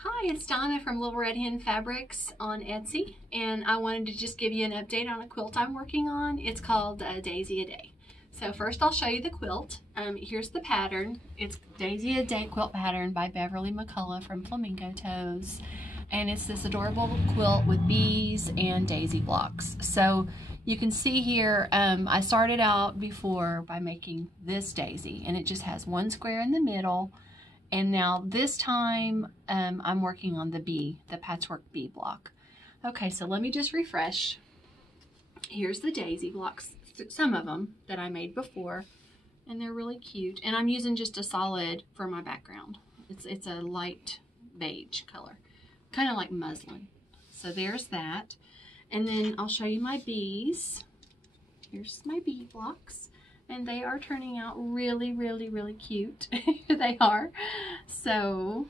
Hi, it's Donna from Little Red Hen Fabrics on Etsy, and I wanted to just give you an update on a quilt I'm working on. It's called Daisy a Day. So first I'll show you the quilt. Here's the pattern. It's Daisy a Day quilt pattern by Beverly McCullough from Flamingo Toes. And it's this adorable quilt with bees and daisy blocks. So you can see here, I started out before by making this daisy, and it just has one square in the middle. And now this time I'm working on the patchwork bee block. Okay, so let me just refresh. Here's the daisy blocks, some of them that I made before, and they're really cute. And I'm using just a solid for my background. It's a light beige color, kind of like muslin. So there's that. And then I'll show you my bees. Here's my bee blocks. And they are turning out really, really, really cute. They are. So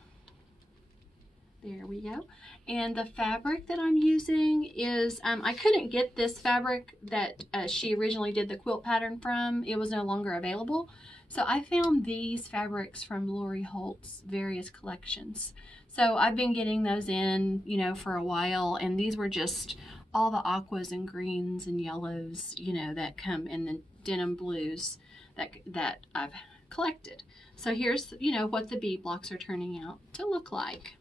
there we go. And the fabric that I'm using is, I couldn't get this fabric that she originally did the quilt pattern from. It was no longer available. So I found these fabrics from Lori Holt's various collections. So I've been getting those in, you know, for a while. And these were just all the aquas and greens and yellows, you know, that come in the denim blues that I've collected. So here's, you know, what the bee blocks are turning out to look like.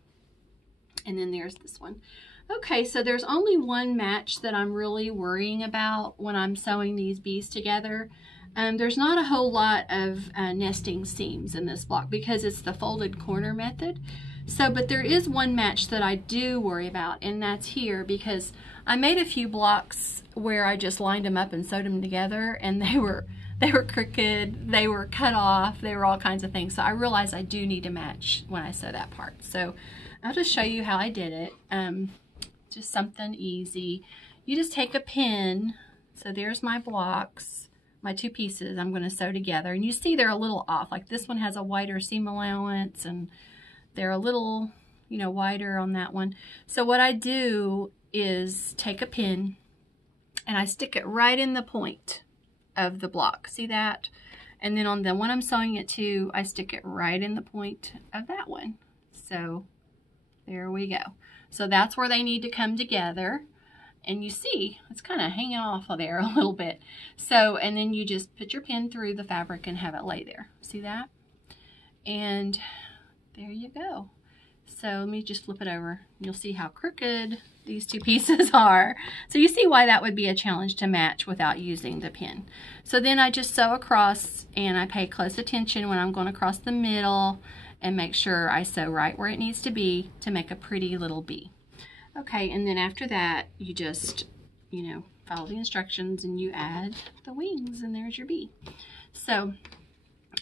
And then there's this one. Okay, so there's only one match that I'm really worrying about when I'm sewing these bees together. There's not a whole lot of nesting seams in this block because it's the folded corner method. So, but there is one match that I do worry about, and that's here because I made a few blocks where I just lined them up and sewed them together, and they were crooked, they were cut off, they were all kinds of things. So I realized I do need to match when I sew that part. So I'll just show you how I did it. Just something easy. You just take a pin. So there's my blocks, my two pieces I'm going to sew together, and you see they're a little off. Like this one has a wider seam allowance, and they're a little, you know, wider on that one. So what I do is take a pin and I stick it right in the point of the block. See that? And then on the one I'm sewing it to, I stick it right in the point of that one. So there we go. So that's where they need to come together. And you see, it's kind of hanging off of there a little bit. So, and then you just put your pin through the fabric and have it lay there. See that? And there you go. So let me just flip it over. You'll see how crooked these two pieces are. So you see why that would be a challenge to match without using the pin. So then I just sew across, and I pay close attention when I'm going across the middle and make sure I sew right where it needs to be to make a pretty little bee. Okay, and then after that, you just, you know, follow the instructions and you add the wings, and there's your bee. So,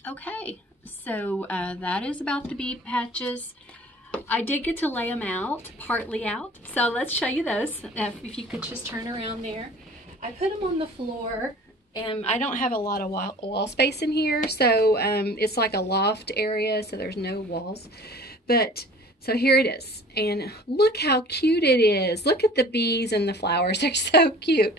okay, so that is about the bee patches. I did get to lay them out, partly out, so let's show you those. If you could just turn around there. I put them on the floor, and I don't have a lot of wall space in here, so it's like a loft area, so there's no walls. But so here it is, and look how cute it is. Look at the bees and the flowers, they're so cute.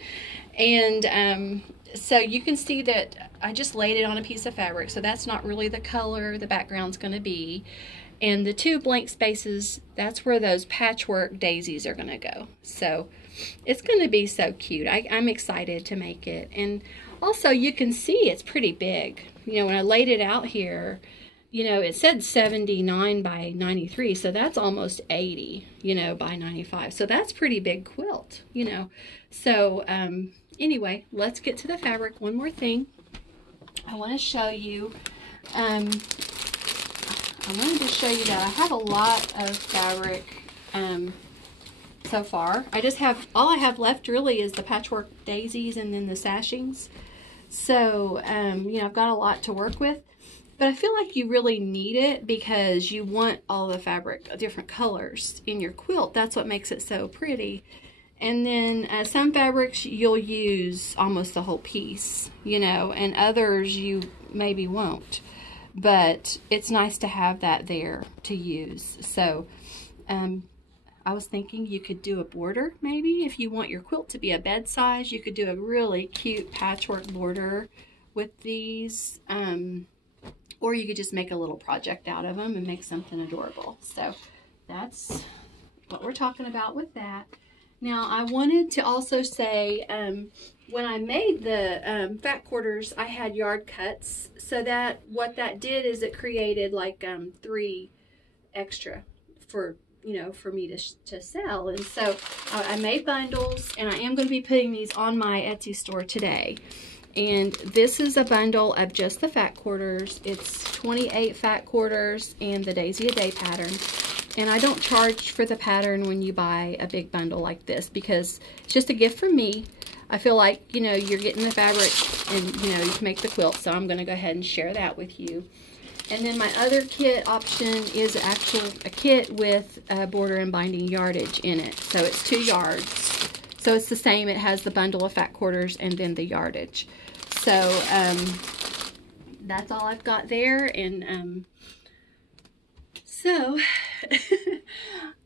And so you can see that I just laid it on a piece of fabric, so that's not really the color the background's going to be. And the two blank spaces, that's where those patchwork daisies are going to go. So it's going to be so cute. I'm excited to make it. And also you can see it's pretty big. You know, when I laid it out here, you know, it said 79 by 93, so that's almost 80, you know, by 95. So that's pretty big quilt, you know. So anyway, let's get to the fabric. One more thing I want to show you. I wanted to show you that I have a lot of fabric so far. I just have, all I have left really is the patchwork daisies and then the sashings. So, you know, I've got a lot to work with. But I feel like you really need it because you want all the fabric, different colors in your quilt. That's what makes it so pretty. And then some fabrics you'll use almost the whole piece, you know, and others you maybe won't. But it's nice to have that there to use. So I was thinking you could do a border maybe. If you want your quilt to be a bed size, you could do a really cute patchwork border with these. Or you could just make a little project out of them and make something adorable. So that's what we're talking about with that. Now, I wanted to also say, when I made the fat quarters, I had yard cuts. So that what that did is it created like 3 extra for, you know, for me to sell. And so I made bundles, and I am going to be putting these on my Etsy store today. And this is a bundle of just the fat quarters. It's 28 fat quarters and the Daisy a Day pattern. And I don't charge for the pattern when you buy a big bundle like this, because it's just a gift from me. I feel like, you know, you're getting the fabric and, you know, you can make the quilt. So I'm going to go ahead and share that with you. And then my other kit option is actually a kit with border and binding yardage in it. So it's 2 yards. So it's the same. It has the bundle of fat quarters and then the yardage. So that's all I've got there. And so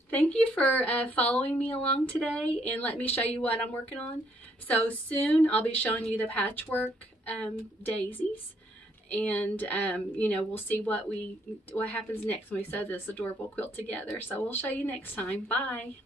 thank you for following me along today and let me show you what I'm working on. So soon I'll be showing you the patchwork daisies, and you know, we'll see what happens next when we sew this adorable quilt together. So we'll show you next time. Bye.